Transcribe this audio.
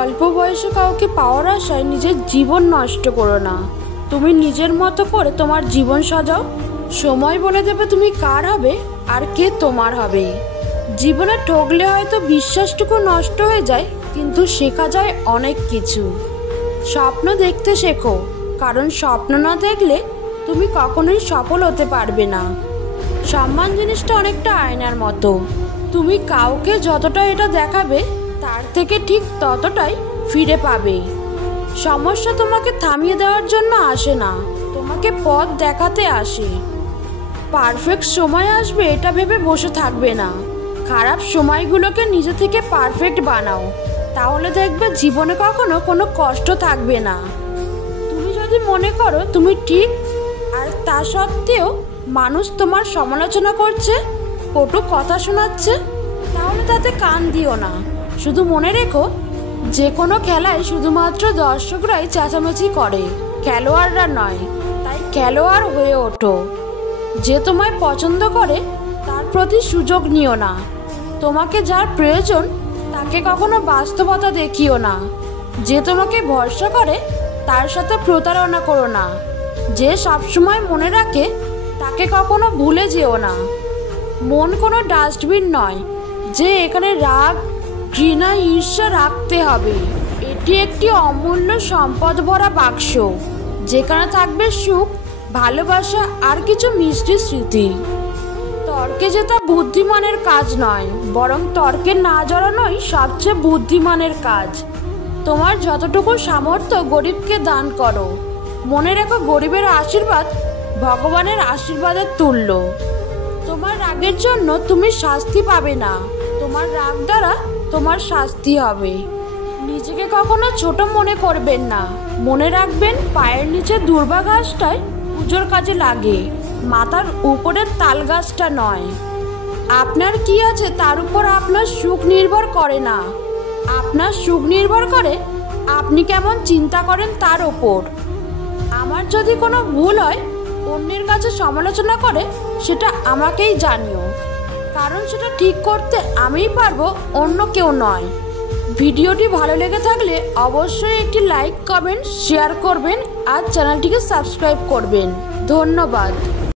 অল্প বয়সে কাউকে পাওয়ার আশায় নিজের জীবন নষ্ট করো না। তুমি নিজের মতো করে তোমার জীবন সাজাও। সময় বলে দেবে তুমি কার হবে আর কে তোমার হবে। জীবনে ঠকলে হয়তো বিশ্বাসটুকু নষ্ট হয়ে যায়, কিন্তু শেখা যায় অনেক কিছু। স্বপ্ন দেখতে শেখো, কারণ স্বপ্ন না দেখলে তুমি কখনোই সফল হতে পারবে না। সম্মান জিনিসটা অনেকটা আয়নার মতো। তুমি কাউকে যতটা এটা দেখাবে, তার থেকে ঠিক ততটাই ফিরে পাবে। সমস্যা তোমাকে থামিয়ে দেওয়ার জন্য আসে না, তোমাকে পথ দেখাতে আসে। পারফেক্ট সময় আসবে এটা ভেবে বসে থাকবে না। খারাপ সময়গুলোকে নিজে থেকে পারফেক্ট বানাও, তাহলে দেখবে জীবনে কখনো কোনো কষ্ট থাকবে না। তুমি যদি মনে করো তুমি ঠিক, আর তা সত্ত্বেও মানুষ তোমার সমালোচনা করছে, কটু কথা শোনাচ্ছে, তাহলে তাতে কান দিও না। শুধু মনে রেখো, যে কোনো খেলায় শুধুমাত্র দর্শকরাই চেঁচামেচি করে, খেলোয়াড়রা নয়। তাই খেলোয়াড় হয়ে ওঠো। যে তোমায় পছন্দ করে তার প্রতি সুযোগ নিও না। তোমাকে যার প্রয়োজন তাকে কখনো বাস্তবতা দেখিও না। যে তোমাকে ভরসা করে তার সাথে প্রতারণা করো না। যে সবসময় মনে রাখে তাকে কখনো ভুলে যেও না। মন কোনো ডাস্টবিন নয় যে এখানে রাগ, ঘৃণা, ঈর্ষা রাখতে হবে। এটি একটি অমূল্য সম্পদ ভরা বাক্স, যেখানে থাকবে সুখ, ভালোবাসা আর কিছু মিষ্টি স্মৃতি। তর্কে জেতা বুদ্ধিমানের কাজ নয়, বরং তর্কে না জড়ানোই সবচেয়ে বুদ্ধিমানের কাজ। তোমার যতটুকু সামর্থ্য গরিবকে দান করো। মনে রেখো, গরিবের আশীর্বাদ ভগবানের আশীর্বাদের তুল্য। তোমার রাগের জন্য তুমি শাস্তি পাবে না, তোমার রাগ দ্বারা তোমার শাস্তি হবে। নিজেকে কখনো ছোট মনে করবেন না। মনে রাখবেন, পায়ের নিচে দূর্বা ঘাসটাই পুজোর কাজে লাগে, মাথার উপরের তাল গাছটা নয়। আপনার কি আছে তার উপর আপনার সুখ নির্ভর করে না। আপনার সুখ নির্ভর করে আপনি কেমন চিন্তা করেন তার ওপর। আমার যদি কোনো ভুল হয়, অন্যের কাছে সমালোচনা করে সেটা আমাকেই জানিও, কারণ সেটা ঠিক করতে আমিই পারবো, অন্য কেউ নয়। ভিডিওটি ভালো লেগে থাকলে অবশ্যই একটি লাইক, কমেন্ট, শেয়ার করবেন আর চ্যানেলটিকে সাবস্ক্রাইব করবেন। ধন্যবাদ।